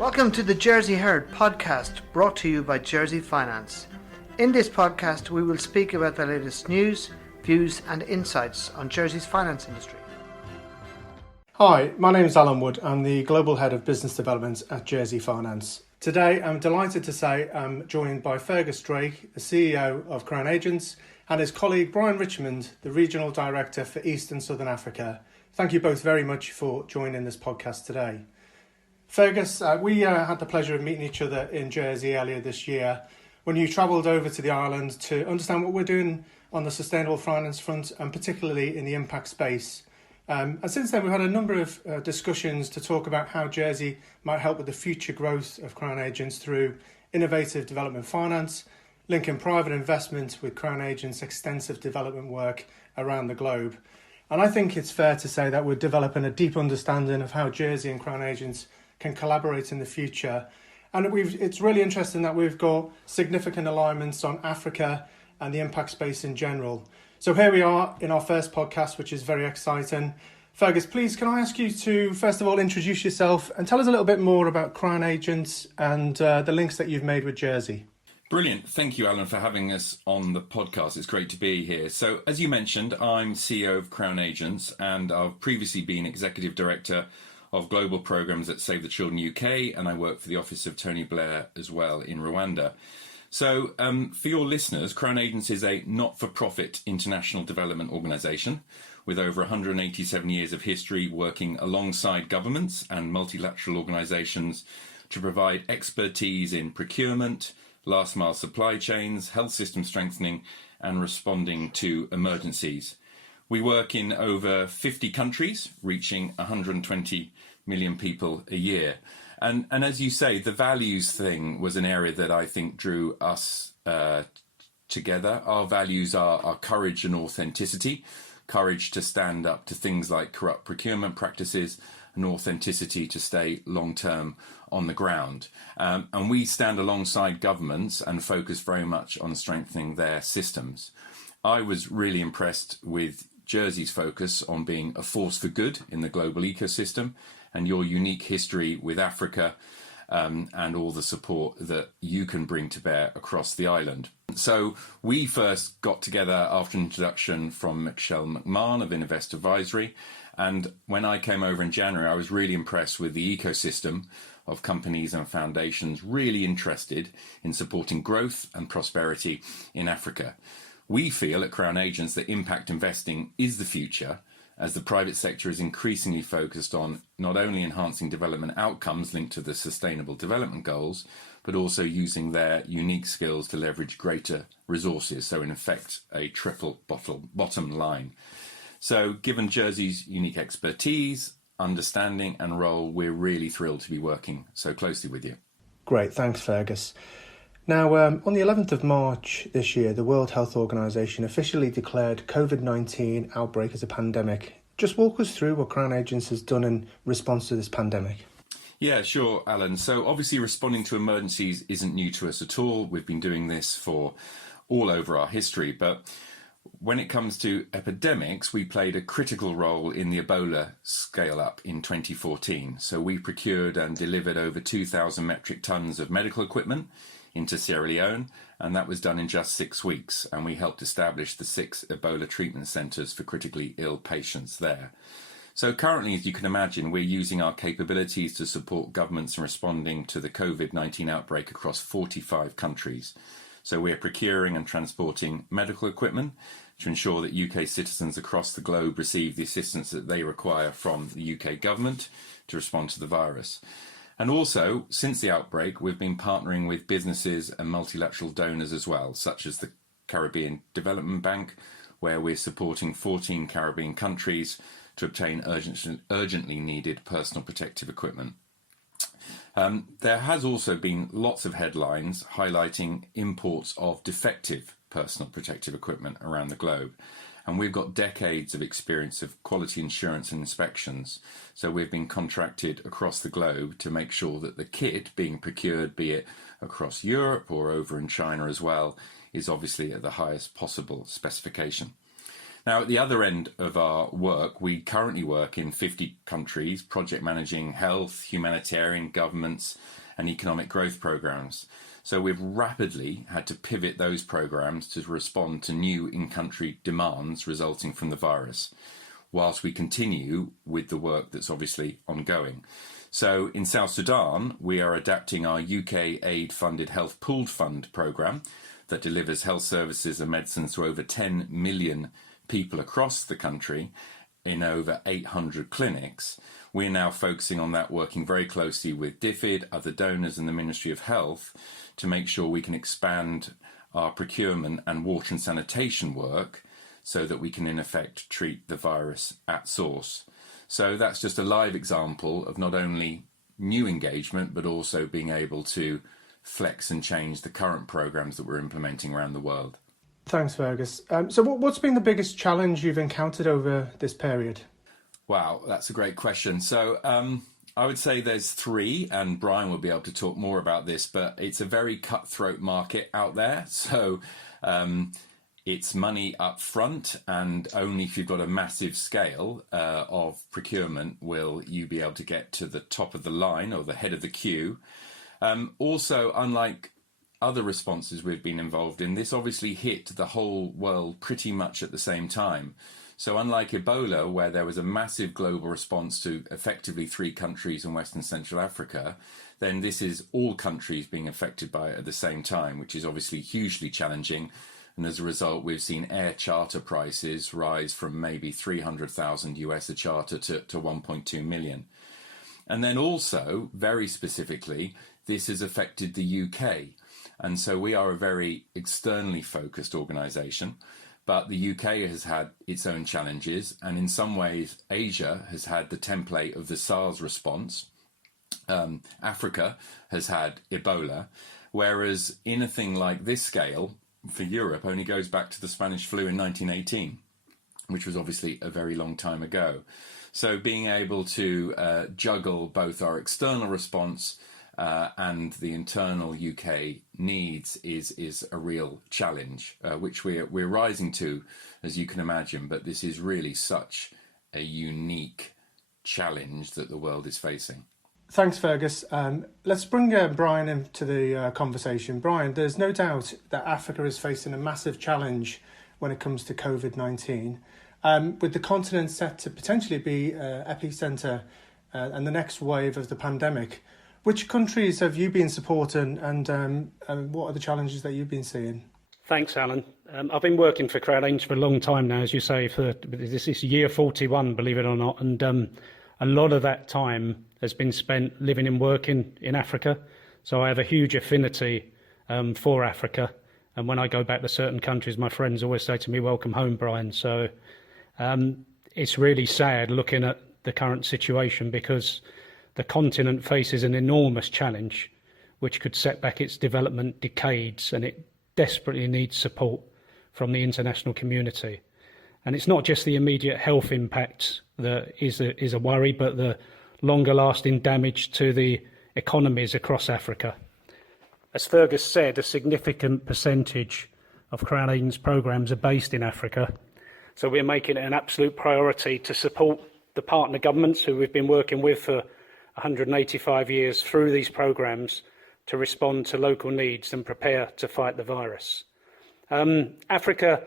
Welcome to the Jersey Herd podcast, brought to you by Jersey Finance. In this podcast, we will speak about the latest news, views and insights on Jersey's finance industry. Hi, my name is Alan Wood. I'm the Global Head of Business Development at Jersey Finance. Today, I'm delighted to say I'm joined by Fergus, the CEO of Crown Agents, and his colleague Bryan Richmond, the Regional Director for East and Southern Africa. Thank you both very much for joining this podcast today. Fergus, we had the pleasure of meeting each other in Jersey earlier this year when you travelled over to the island to understand what we're doing on the sustainable finance front and particularly in the impact space. And since then, we've had a number of discussions to talk about how Jersey might help with the future growth of Crown Agents through innovative development finance, linking private investment with Crown Agents' extensive development work around the globe. And I think it's fair to say that we're developing a deep understanding of how Jersey and Crown Agents can collaborate in the future. And it's really interesting that we've got significant alignments on Africa and the impact space in general. So here we are in our first podcast, which is very exciting. Fergus, please, can I ask you to, first of all, introduce yourself and tell us a little bit more about Crown Agents and the links that you've made with Jersey. Brilliant. Thank you, Alan, for having us on the podcast. It's great to be here. So, as you mentioned, I'm CEO of Crown Agents, and I've previously been Executive Director of Global Programmes at Save the Children UK, and I work for the Office of Tony Blair as well in Rwanda. So, for your listeners, Crown Agents is a not-for-profit international development organisation with over 187 years of history working alongside governments and multilateral organisations to provide expertise in procurement, last-mile supply chains, health system strengthening and responding to emergencies. We work in over 50 countries, reaching 120 million people a year. And as you say, the values thing was an area that I think drew us together. Our values are courage and authenticity, courage to stand up to things like corrupt procurement practices, and authenticity to stay long-term on the ground. And we stand alongside governments and focus very much on strengthening their systems. I was really impressed with Jersey's focus on being a force for good in the global ecosystem and your unique history with Africa and all the support that you can bring to bear across the island. So we first got together after an introduction from Michelle McMahon of Invest Advisory. And when I came over in January, I was really impressed with the ecosystem of companies and foundations really interested in supporting growth and prosperity in Africa. We feel at Crown Agents that impact investing is the future, as the private sector is increasingly focused on not only enhancing development outcomes linked to the Sustainable Development Goals, but also using their unique skills to leverage greater resources. So in effect, a triple bottom line. So given Jersey's unique expertise, understanding and role, we're really thrilled to be working so closely with you. Great, thanks Fergus. Now, on the 11th of March this year, the World Health Organization officially declared COVID-19 outbreak as a pandemic. Just walk us through what Crown Agents has done in response to this pandemic. Yeah, sure, Alan. So obviously responding to emergencies isn't new to us at all. We've been doing this for all over our history. But when it comes to epidemics, we played a critical role in the Ebola scale-up in 2014. So we procured and delivered over 2,000 metric tons of medical equipment into Sierra Leone, and that was done in just 6 weeks. And we helped establish the 6 Ebola treatment centres for critically ill patients there. So currently, as you can imagine, we're using our capabilities to support governments in responding to the COVID-19 outbreak across 45 countries. So we're procuring and transporting medical equipment to ensure that UK citizens across the globe receive the assistance that they require from the UK government to respond to the virus. And also, since the outbreak, we've been partnering with businesses and multilateral donors as well, such as the Caribbean Development Bank, where we're supporting 14 Caribbean countries to obtain urgently needed personal protective equipment. There has also been lots of headlines highlighting imports of defective personal protective equipment around the globe. And we've got decades of experience of quality assurance and inspections. So we've been contracted across the globe to make sure that the kit being procured, be it across Europe or over in China as well, is obviously at the highest possible specification. Now, at the other end of our work, we currently work in 50 countries, project managing health, humanitarian, governments, and economic growth programs. So we've rapidly had to pivot those programs to respond to new in-country demands resulting from the virus, whilst we continue with the work that's obviously ongoing. So in South Sudan, we are adapting our UK aid-funded Health Pooled Fund programme that delivers health services and medicines to over 10 million people across the country in over 800 clinics. We're now focusing on that, working very closely with DFID, other donors and the Ministry of Health to make sure we can expand our procurement and water and sanitation work so that we can in effect treat the virus at source. So that's just a live example of not only new engagement, but also being able to flex and change the current programs that we're implementing around the world. Thanks, Fergus. So what's been the biggest challenge you've encountered over this period? Wow, that's a great question. So I would say there's three, and Bryan will be able to talk more about this, but it's a very cutthroat market out there. So it's money up front, and only if you've got a massive scale of procurement will you be able to get to the top of the line or the head of the queue. Also, unlike other responses we've been involved in, this obviously hit the whole world pretty much at the same time. So unlike Ebola, where there was a massive global response to effectively 3 countries in West and Central Africa, then this is all countries being affected by it at the same time, which is obviously hugely challenging. And as a result, we've seen air charter prices rise from maybe 300,000 US a charter to 1.2 million. And then also, very specifically, this has affected the UK. And so we are a very externally focused organisation, but the UK has had its own challenges. And in some ways, Asia has had the template of the SARS response. Africa has had Ebola, whereas anything like this scale for Europe only goes back to the Spanish flu in 1918, which was obviously a very long time ago. So being able to juggle both our external response and the internal UK needs is a real challenge, which we're rising to, as you can imagine. But this is really such a unique challenge that the world is facing. Thanks, Fergus. Let's bring Bryan into the conversation. Bryan, there's no doubt that Africa is facing a massive challenge when it comes to COVID-19, with the continent set to potentially be epicentre and the next wave of the pandemic. Which countries have you been supporting, and what are the challenges that you've been seeing? Thanks, Alan. I've been working for Crown Agents for a long time now, as you say, for this is year 41, believe it or not, and a lot of that time has been spent living and working in Africa. So I have a huge affinity for Africa. And when I go back to certain countries, my friends always say to me, "Welcome home, Bryan." So it's really sad looking at the current situation, because the continent faces an enormous challenge which could set back its development decades, and it desperately needs support from the international community. And it's not just the immediate health impact that is a worry, but the longer lasting damage to the economies across Africa. As Fergus said, a significant percentage of Crown Agents programmes are based in Africa. So we're making it an absolute priority to support the partner governments who we've been working with for 185 years through these programmes to respond to local needs and prepare to fight the virus. Africa,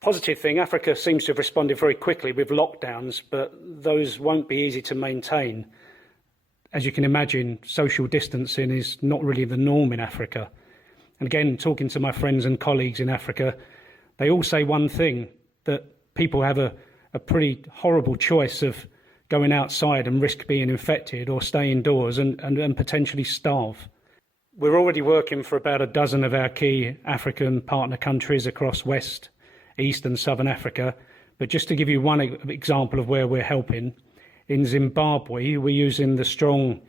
positive thing, Africa seems to have responded very quickly with lockdowns, but those won't be easy to maintain. As you can imagine, social distancing is not really the norm in Africa. And again, talking to my friends and colleagues in Africa, they all say one thing, that people have a pretty horrible choice of going outside and risk being infected, or stay indoors and potentially starve. We're already working for about a dozen of our key African partner countries across West, East and Southern Africa. But just to give you one example of where we're helping, in Zimbabwe, we're using the strong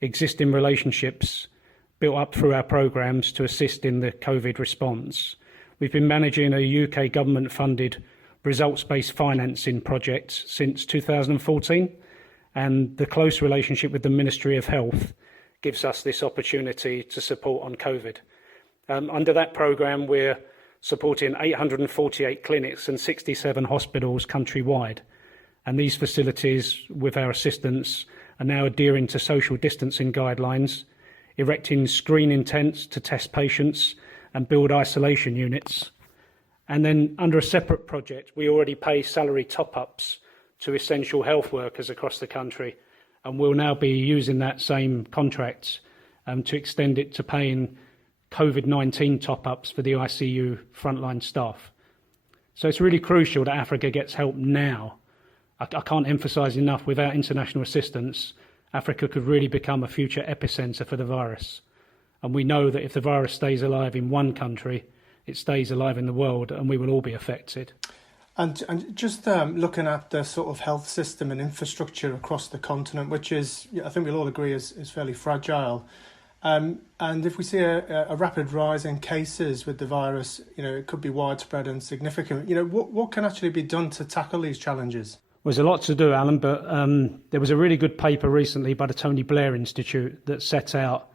existing relationships built up through our programmes to assist in the COVID response. We've been managing a UK government-funded results-based financing project since 2014, and the close relationship with the Ministry of Health gives us this opportunity to support on COVID. Under that programme, we're supporting 848 clinics and 67 hospitals countrywide. And these facilities, with our assistance, are now adhering to social distancing guidelines, erecting screening tents to test patients and build isolation units. And then under a separate project, we already pay salary top-ups to essential health workers across the country, and we'll now be using that same contract to extend it to paying COVID-19 top-ups for the ICU frontline staff. So it's really crucial that Africa gets help now. I can't emphasise enough, without international assistance, Africa could really become a future epicentre for the virus. And we know that if the virus stays alive in one country, it stays alive in the world, and we will all be affected. And just looking at the sort of health system and infrastructure across the continent, which is, I think we'll all agree, is fairly fragile. And if we see a rapid rise in cases with the virus, it could be widespread and significant. What can actually be done to tackle these challenges? Well, there's a lot to do, Alan, but there was a really good paper recently by the Tony Blair Institute that set out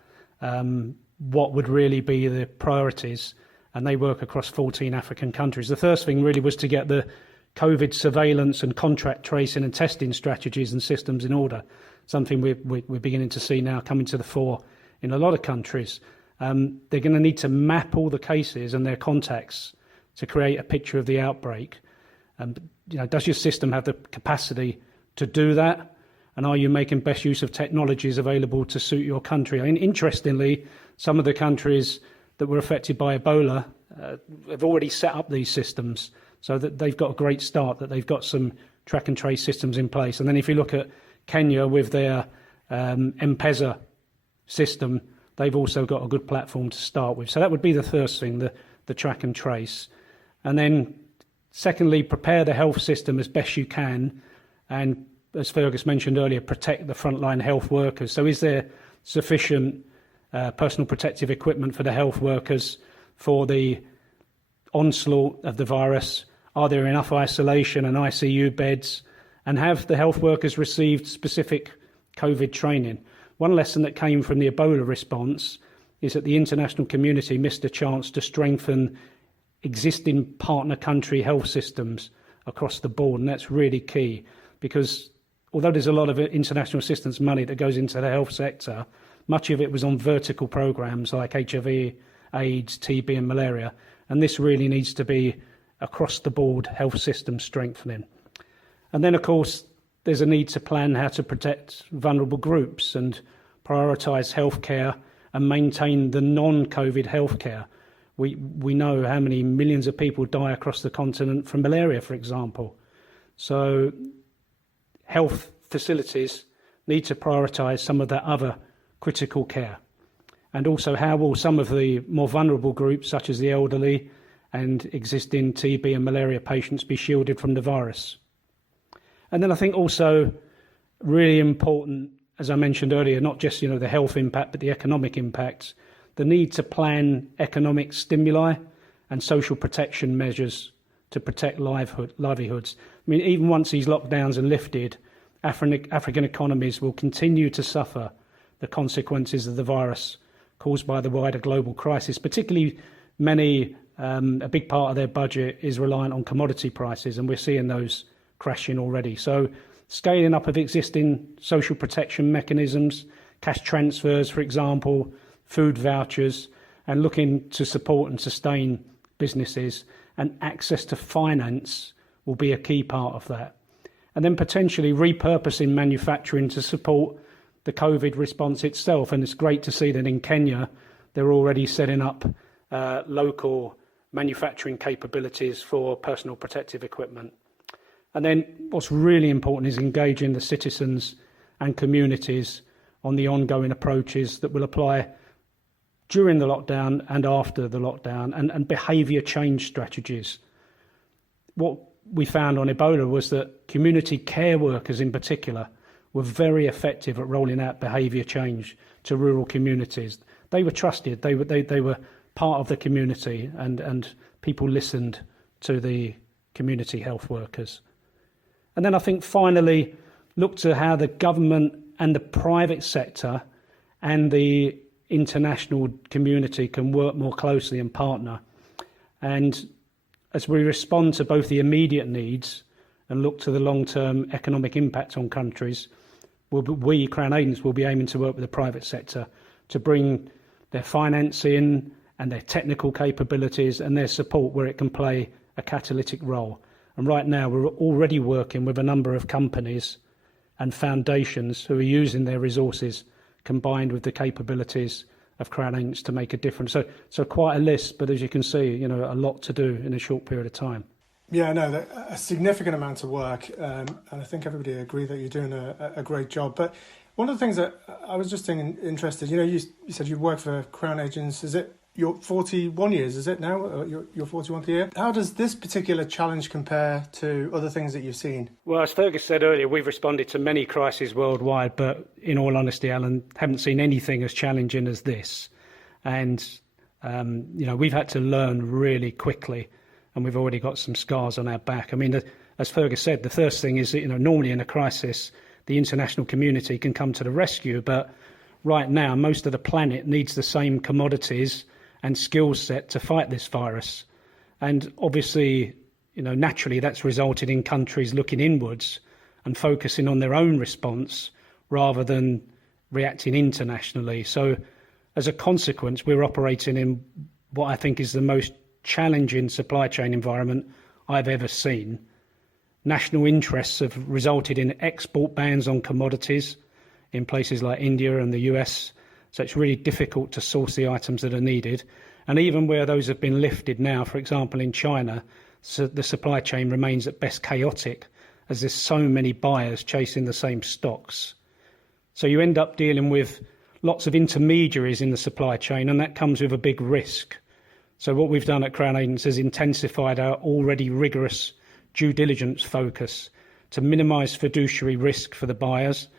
what would really be the priorities, and they work across 14 African countries. The first thing really was to get the COVID surveillance and contract tracing and testing strategies and systems in order, something we're beginning to see now coming to the fore in a lot of countries. They're going to need to map all the cases and their contacts to create a picture of the outbreak. Does your system have the capacity to do that? And are you making best use of technologies available to suit your country? I mean, interestingly, some of the countries that were affected by Ebola have already set up these systems, so that they've got a great start, that they've got some track and trace systems in place. And then if you look at Kenya with their M-Pesa system, they've also got a good platform to start with. So that would be the first thing, the track and trace. And then secondly, prepare the health system as best you can, and as Fergus mentioned earlier, protect the frontline health workers. So is there sufficient personal protective equipment for the health workers for the onslaught of the virus? Are there enough isolation and ICU beds? And have the health workers received specific COVID training? One lesson that came from the Ebola response is that the international community missed a chance to strengthen existing partner country health systems across the board, and that's really key, because although there's a lot of international assistance money that goes into the health sector, much of it was on vertical programs like HIV, AIDS, TB and malaria, and this really needs to be across the board health system strengthening. And then of course there's a need to plan how to protect vulnerable groups and prioritise healthcare and maintain the non-COVID healthcare. We know how many millions of people die across the continent from malaria, for example. So health facilities need to prioritise some of that other critical care. And also, how will some of the more vulnerable groups, such as the elderly and existing TB and malaria patients, be shielded from the virus? And then I think also really important, as I mentioned earlier, not just the health impact, but the economic impacts. The need to plan economic stimuli and social protection measures to protect livelihoods. I mean, even once these lockdowns are lifted, African economies will continue to suffer the consequences of the virus caused by the wider global crisis. Particularly a big part of their budget is reliant on commodity prices, and we're seeing those crashing already. So scaling up of existing social protection mechanisms, cash transfers, for example, food vouchers, and looking to support and sustain businesses, and access to finance will be a key part of that. And then potentially repurposing manufacturing to support the COVID response itself. And it's great to see that in Kenya, they're already setting up local manufacturing capabilities for personal protective equipment. And then what's really important is engaging the citizens and communities on the ongoing approaches that will apply during the lockdown and after the lockdown, and behaviour change strategies. What we found on Ebola was that community care workers in particular were very effective at rolling out behaviour change to rural communities. They were trusted, they were part of the community, and people listened to the community health workers. And then I think finally, look to how the government and the private sector and the international community can work more closely and partner. And as we respond to both the immediate needs and look to the long-term economic impact on countries, we, Crown Agents, will be aiming to work with the private sector to bring their finance in and their technical capabilities and their support where it can play a catalytic role. And right now we're already working with a number of companies and foundations who are using their resources combined with the capabilities of Crown Agents to make a difference. So quite a list, but as you can see, a lot to do in a short period of time. Yeah, no, a significant amount of work, and I think everybody agree that you're doing a great job. But one of the things that I was just interested, you said you work for Crown Agents. Is it your 41 years? Is it now your 41th year? How does this particular challenge compare to other things that you've seen? Well, as Fergus said earlier, we've responded to many crises worldwide, but in all honesty, Alan, haven't seen anything as challenging as this. And we've had to learn really quickly. And we've already got some scars on our back. I mean, as Fergus said, the first thing is that, normally in a crisis, the international community can come to the rescue. But right now, most of the planet needs the same commodities and skill set to fight this virus. And obviously, naturally, that's resulted in countries looking inwards and focusing on their own response rather than reacting internationally. So as a consequence, we're operating in what I think is the most challenging supply chain environment I've ever seen. National interests have resulted in export bans on commodities in places like India and the US, so it's really difficult to source the items that are needed. And even where those have been lifted now, for example in China, so the supply chain remains at best chaotic as there's so many buyers chasing the same stocks. So you end up dealing with lots of intermediaries in the supply chain, and that comes with a big risk. So what we've done at Crown Agents is intensified our already rigorous due diligence focus to minimise fiduciary risk for the buyers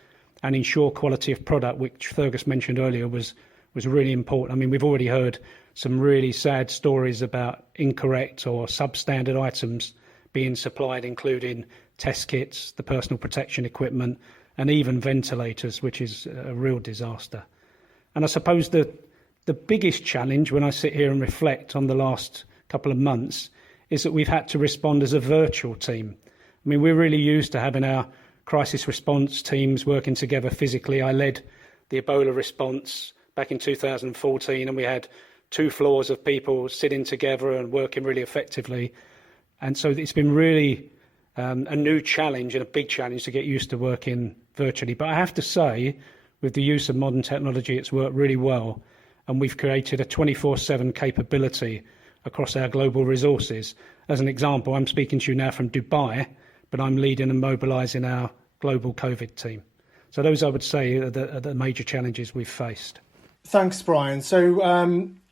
and ensure quality of product, which Fergus mentioned earlier was really important. I mean, we've already heard some really sad stories about incorrect or substandard items being supplied, including test kits, the personal protection equipment, and even ventilators, which is a real disaster. And I suppose the biggest challenge when I sit here and reflect on the last couple of months is that we've had to respond as a virtual team. I mean, we're really used to having our crisis response teams working together physically. I led the Ebola response back in 2014, and we had 2 floors of people sitting together and working really effectively. And so it's been really a new challenge and a big challenge to get used to working virtually. But I have to say, with the use of modern technology, it's worked really well. And we've created a 24/7 capability across our global resources. As an example, I'm speaking to you now from Dubai, but I'm leading and mobilising our global COVID team. So those, I would say, are the major challenges we've faced. Thanks, Bryan. So,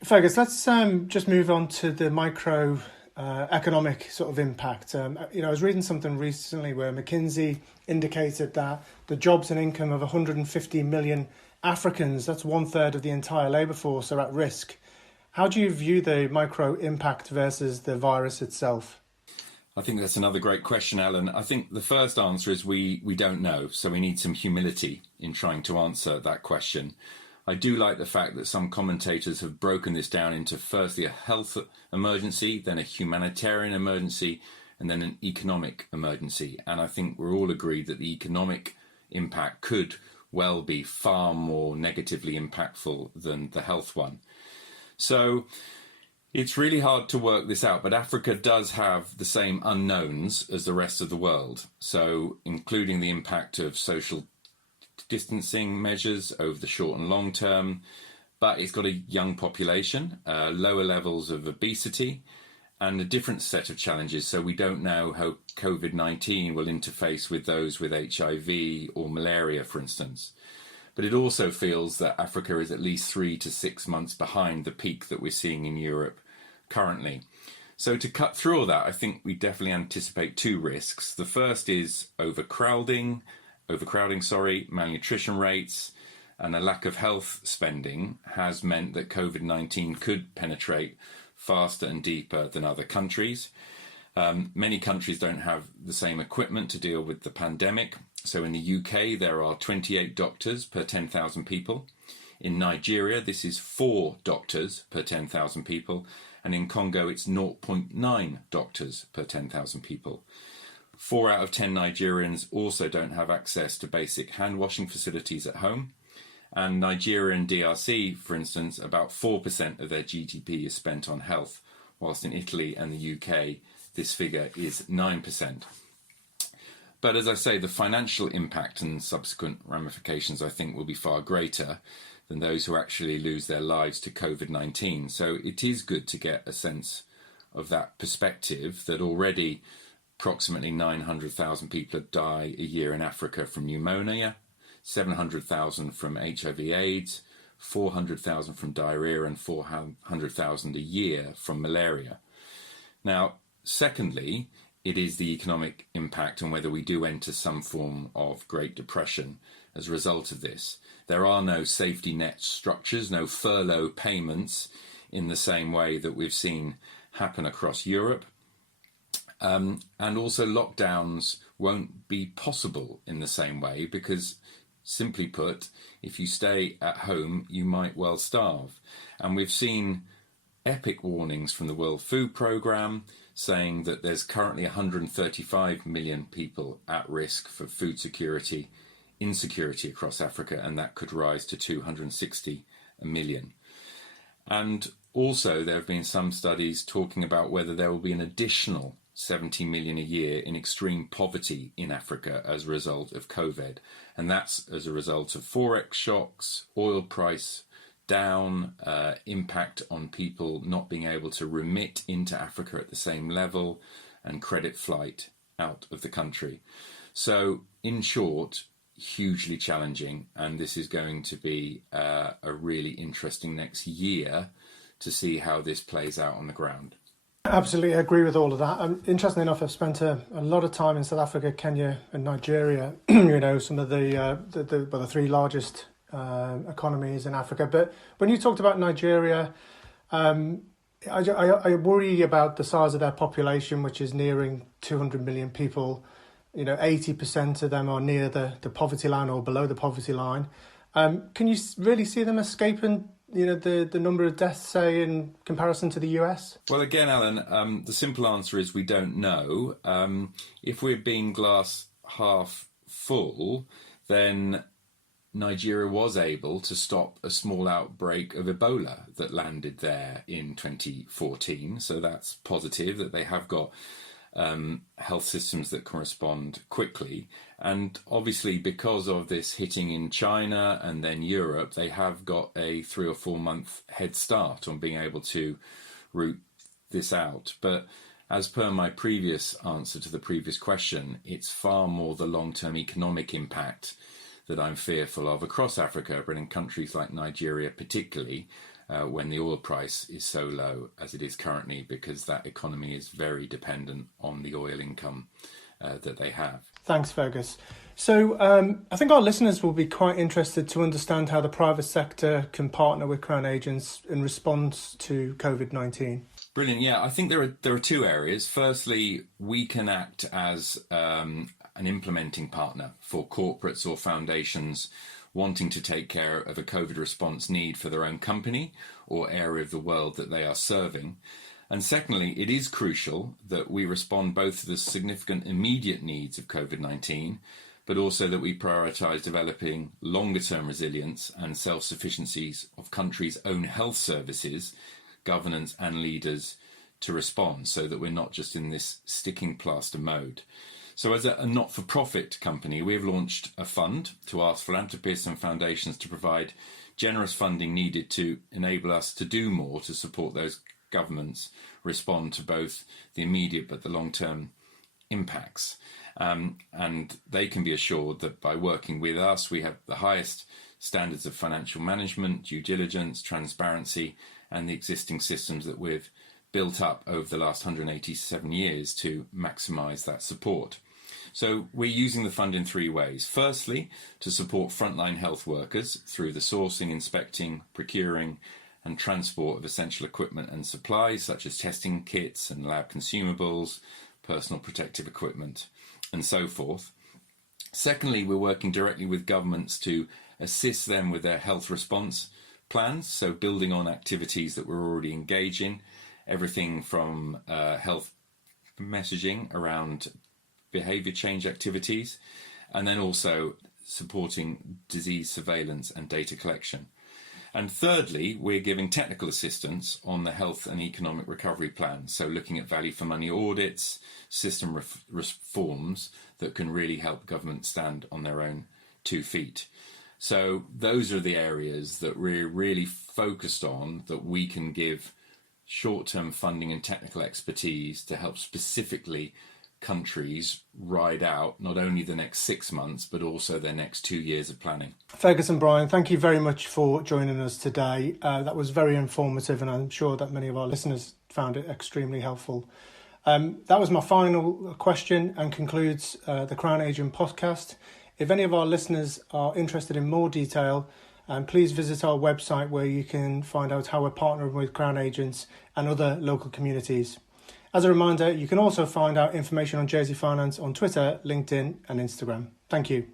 Fergus, let's just move on to the microeconomic sort of impact. I was reading something recently where McKinsey indicated that the jobs and income of 150 million Africans, that's 1/3 of the entire labour force, are at risk. How do you view the micro impact versus the virus itself? I think that's another great question, Alan. I think the first answer is we don't know, so we need some humility in trying to answer that question. I do like the fact that some commentators have broken this down into firstly a health emergency, then a humanitarian emergency, and then an economic emergency. And I think we're all agreed that the economic impact could well be far more negatively impactful than the health one. So it's really hard to work this out, but Africa does have the same unknowns as the rest of the world. So including the impact of social distancing measures over the short and long term, but it's got a young population, lower levels of obesity, and a different set of challenges. So we don't know how COVID-19 will interface with those with HIV or malaria, for instance. But it also feels that Africa is at least 3 to 6 months behind the peak that we're seeing in Europe currently. So to cut through all that, I think we definitely anticipate 2 risks. The first is overcrowding, malnutrition rates, and a lack of health spending has meant that COVID-19 could penetrate faster and deeper than other countries. Many countries don't have the same equipment to deal with the pandemic. So in the UK, there are 28 doctors per 10,000 people. In Nigeria, this is 4 doctors per 10,000 people. and in Congo it's 0.9 doctors per 10,000 people. 4 out of 10 Nigerians also don't have access to basic hand washing facilities at home. And Nigeria and DRC, for instance, about 4% of their GDP is spent on health, whilst in Italy and the UK, this figure is 9%. But as I say, the financial impact and subsequent ramifications, I think, will be far greater than those who actually lose their lives to COVID-19. So it is good to get a sense of that perspective, that already approximately 900,000 people die a year in Africa from pneumonia, 700,000 from HIV/AIDS, 400,000 from diarrhea, and 400,000 a year from malaria. Now, secondly, it is the economic impact on whether we do enter some form of Great Depression as a result of this. There are no safety net structures, no furlough payments in the same way that we've seen happen across Europe. And also lockdowns won't be possible in the same way because, simply put, if you stay at home, you might well starve. And we've seen epic warnings from the World Food Programme saying that there's currently 135 million people at risk for food security insecurity across Africa, and that could rise to 260 million. And also there have been some studies talking about whether there will be an additional 70 million a year in extreme poverty in Africa as a result of COVID. And that's as a result of forex shocks, oil price down, impact on people not being able to remit into Africa at the same level, and credit flight out of the country. So in short, hugely challenging, and this is going to be a really interesting next year to see how this plays out on the ground. Absolutely agree with all of that. Interestingly enough, I've spent a lot of time in South Africa, Kenya and Nigeria, some of the three largest economies in Africa. But when you talked about Nigeria, I worry about the size of their population, which is nearing 200 million people. 80% of them are near the poverty line or below the poverty line. Can you really see them escaping the number of deaths, say, in comparison to the US? Well, again, Alan, the simple answer is we don't know. If we're being glass half full, then Nigeria was able to stop a small outbreak of Ebola that landed there in 2014. So that's positive that they have got health systems that can respond quickly. And obviously, because of this hitting in China and then Europe, they have got a 3 or 4 month head start on being able to root this out. But as per my previous answer to the previous question, it's far more the long-term economic impact that I'm fearful of across Africa, but in countries like Nigeria particularly, when the oil price is so low as it is currently, because that economy is very dependent on the oil income that they have. Thanks, Fergus. So I think our listeners will be quite interested to understand how the private sector can partner with Crown agents in response to COVID-19. Brilliant. Yeah, I think there are two areas. Firstly, we can act as an implementing partner for corporates or foundations wanting to take care of a COVID response need for their own company or area of the world that they are serving. And secondly, it is crucial that we respond both to the significant immediate needs of COVID-19, but also that we prioritise developing longer-term resilience and self-sufficiencies of countries' own health services, governance and leaders to respond, so that we're not just in this sticking plaster mode. So as a not-for-profit company, we have launched a fund to ask philanthropists and foundations to provide generous funding needed to enable us to do more to support those governments respond to both the immediate but the long-term impacts. And they can be assured that by working with us, we have the highest standards of financial management, due diligence, transparency, and the existing systems that we've built up over the last 187 years to maximise that support. So we're using the fund in 3 ways. Firstly, to support frontline health workers through the sourcing, inspecting, procuring and transport of essential equipment and supplies such as testing kits and lab consumables, personal protective equipment and so forth. Secondly, we're working directly with governments to assist them with their health response plans, so building on activities that we're already engaging. everything from health messaging around behaviour change activities, and then also supporting disease surveillance and data collection. And thirdly, we're giving technical assistance on the health and economic recovery plan. So looking at value for money audits, system reforms that can really help government stand on their own 2 feet. So those are the areas that we're really focused on, that we can give short-term funding and technical expertise to help specifically countries ride out not only the next 6 months, but also their next 2 years of planning. Fergus and Bryan, thank you very much for joining us today. That was very informative, and I'm sure that many of our listeners found it extremely helpful. That was my final question and concludes the Crown Agent podcast. If any of our listeners are interested in more detail, please visit our website where you can find out how we're partnering with Crown Agents and other local communities. As a reminder, you can also find out information on Jersey Finance on Twitter, LinkedIn and Instagram. Thank you.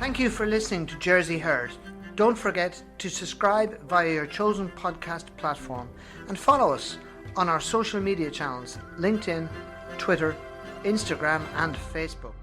Thank you for listening to Jersey Heard. Don't forget to subscribe via your chosen podcast platform and follow us on our social media channels, LinkedIn, Twitter, Instagram and Facebook.